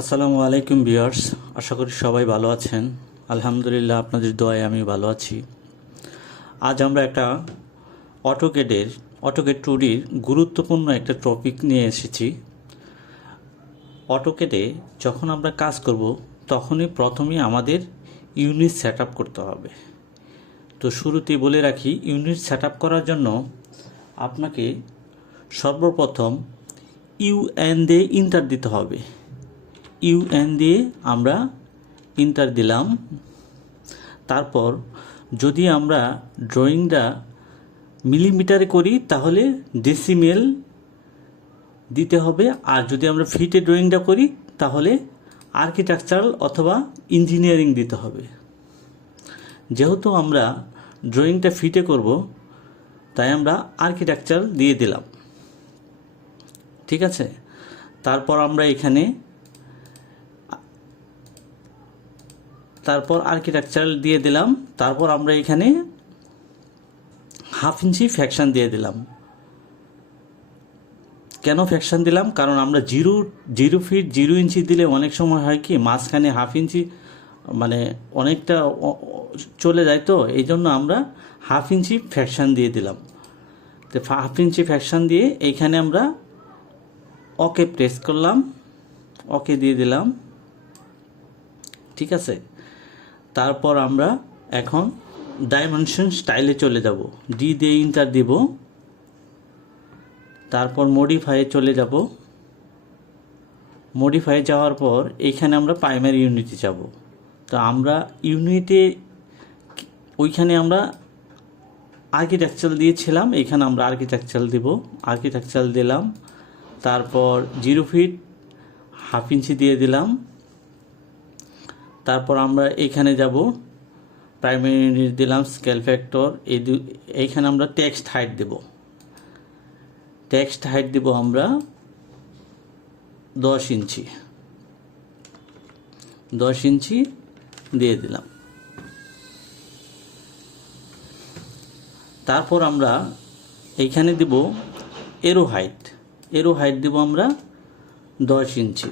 আসসালামু আলাইকুম ভিউয়ার্স, আশা করি সবাই ভালো আছেন। আলহামদুলিল্লাহ, আপনাদের দোয়ায় আমি ভালো আছি। আজ আমরা একটা অটোকেড 2Dর গুরুত্বপূর্ণ একটা টপিক নিয়ে এসেছি। অটোকেডে যখন আমরা কাজ করব তখনই প্রথমেই আমাদের ইউনিট সেট আপ করতে হবে। তো শুরুতেই বলে রাখি, ইউনিট সেট আপ করার জন্য আপনাকে সর্বপ্রথম ইউএন দিয়ে ইন্টার দিতে হবে। ইউএন দিয়ে আমরা ইন্টার দিলাম। তারপর যদি আমরা ড্রয়িংটা মিলিমিটারে করি তাহলে ডেসিমেল দিতে হবে, আর যদি আমরা ফিটে ড্রয়িংটা করি তাহলে আর্কিটেকচারাল অথবা ইঞ্জিনিয়ারিং দিতে হবে। যেহেতু আমরা ড্রয়িংটা ফিটে করব তাই আমরা আর্কিটেকচারাল দিয়ে দিলাম। ঠিক আছে, তারপর আমরা এখানে আর্কিটেকচারাল দিয়ে দিলাম। তারপর আমরা এখানে 1/2 ইঞ্চি ফ্যাকশন দিয়ে দিলাম। কেন ফ্যাকশন দিলাম? কারণ আমরা জিরো ফিট 0 ইঞ্চি দিলে অনেক সময় হয় কি মাঝখানে 1/2 ইঞ্চি মানে অনেকটা চলে যায়, তো এই জন্য আমরা 1/2 ইঞ্চি ফ্যাকশন দিয়ে দিলাম। তো 1/2 ইঞ্চি ফ্যাকশন দিয়ে এইখানে আমরা ওকে প্রেস করলাম, ওকে দিয়ে দিলাম। ঠিক আছে, তারপর আমরা এখন ডাইমেনশন স্টাইলে চলে যাব। ডি দিয়ে ইন্টার দিব, তারপর মডিফাইয়ে চলে যাব। মডিফাই যাওয়ার পর এইখানে আমরা প্রাইমারি ইউনিটে যাব। তো আমরা ইউনিটে ওইখানে আমরা আর্কিটেকচারাল দিয়েছিলাম, এইখানে আমরা আর্কিটেকচারাল দিব। আর্কিটেকচারাল দিলাম, তারপর 0 ফিট 1/2 ইঞ্চি দিয়ে দিলাম। তারপর আমরা এইখানে যাব, প্রাইমারি ইউনিট দিলাম, স্কেল ফ্যাক্টর। এইখানে আমরা টেক্সট হাইট দেব। টেক্সট হাইট দেব আমরা 10 ইঞ্চি। 10 ইঞ্চি দিয়ে দিলাম। তারপর আমরা এইখানে দেব এরো হাইট। এরো হাইট দেব আমরা 10 ইঞ্চি।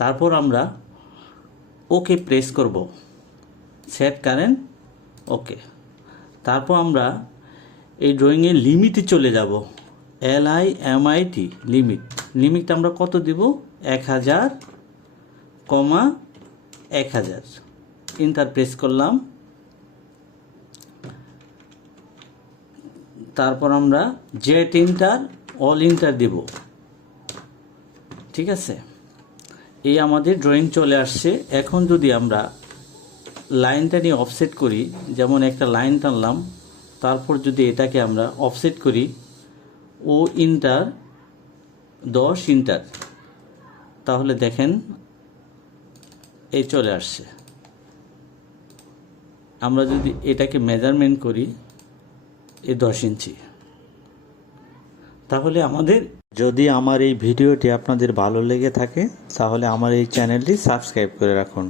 তারপর আমরা ওকে প্রেস করব, সেট কারেন্ট ওকে। তারপর আমরা এই ড্রয়িংয়ের লিমিটে চলে যাব। LIMIT লিমিট আমরা কত দিব? 1000, 1000। ইন্টার প্রেস করলাম। তারপর আমরা জেট ইন্টার, অল ইন্টার দিব। ঠিক আছে, এই আমাদের ড্রয়িং চলে আসছে। এখন যদি আমরা লাইনটা নিয়ে অফসেট করি, যেমন একটা লাইন টানলাম, তারপর যদি এটাকে আমরা অফসেট করি, ও ইন্টার 10 ইন্টার, তাহলে দেখেন এই চলে আসছে। আমরা যদি এটাকে মেজারমেন্ট করি, এই 10 ইঞ্চি, তাহলে যদি আমার এই ভিডিওটি আপনাদের ভালো লেগে থাকে তাহলে আমার এই চ্যানেলটি সাবস্ক্রাইব করে রাখুন।